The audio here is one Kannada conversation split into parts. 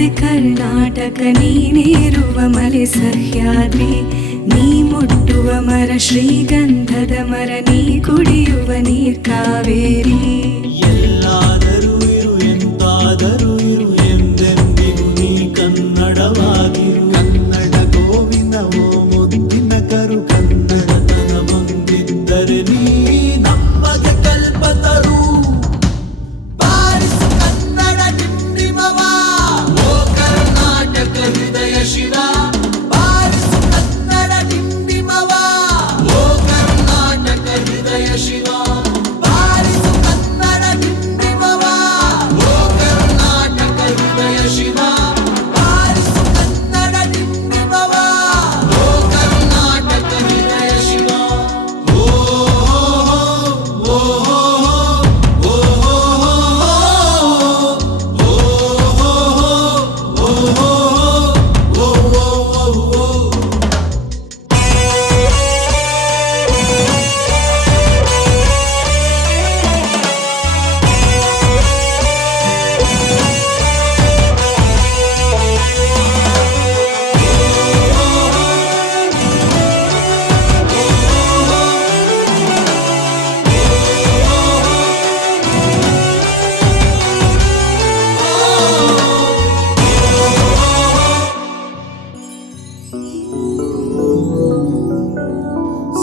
ಮತ್ತೆ ಕರ್ನಾಟಕ ನೀನೇರುವ ಮಲೆ ಸಹ್ಯಾದ್ರಿ, ನೀ ಮುಟ್ಟುವ ಮರ ಶ್ರೀಗಂಧದ ಮರ, ನೀ ಕುಡಿಯುವ ನೀರ್ ಕಾವೇರಿ. ಎಲ್ಲಾದರೂ ಇರು ಎಂತಾದರೂ ಇರು ಎಂದೆಂದಿಗೂ ನೀ ಕನ್ನಡವಾಗಿರು. ಕನ್ನಡ ಗೋವಿನವೋ ಮುದ್ದಿನ ಕರು, ಕನ್ನಡತನ ಬಂದಿದ್ದರೆ ನೀ ನಮಗೆ ಕಲ್ಪತರು. ಬಾರಿಸು ಕನ್ನಡ ಡಿಂಡಿಮವ, ಓ ಕರ್ನಾಟಕ ಹೃದಯ ಶಿವ. ಬಾರಿಸು ಕನ್ನಡ ಡಿಂಡಿಮವ, ಓ ಕರ್ನಾಟಕ ಹೃದಯ ಶಿವ. ಬಾರಿಸು ಕನ್ನಡ ಡಿಂಡಿಮವ, ಓ ಕರ್ನಾಟಕ ಹೃದಯ ಶಿವ. ಬಾರಿಸು ಕನ್ನಡ ಡಿಂಡಿಮವ, ಓ ಕರ್ನಾಟಕ ಹೃದಯ ಶಿವ. ಓ ಓ ಓ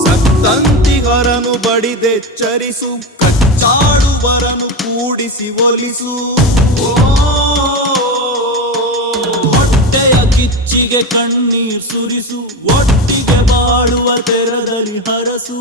ಸತ್ತಂತಿಗರನು ಬಡಿದೆಚ್ಚರಿಸು, ಕಚ್ಚಾಡುವರನು ಕೂಡಿಸಿ ಒಲಿಸು. ಹೊಟ್ಟೆಯ ಕಿಚ್ಚಿಗೆ ಕಣ್ಣೀರ್ ಸುರಿಸು, ಒಟ್ಟಿಗೆ ಬಾಳುವ ತೆರದಲ್ಲಿ ಹರಸು.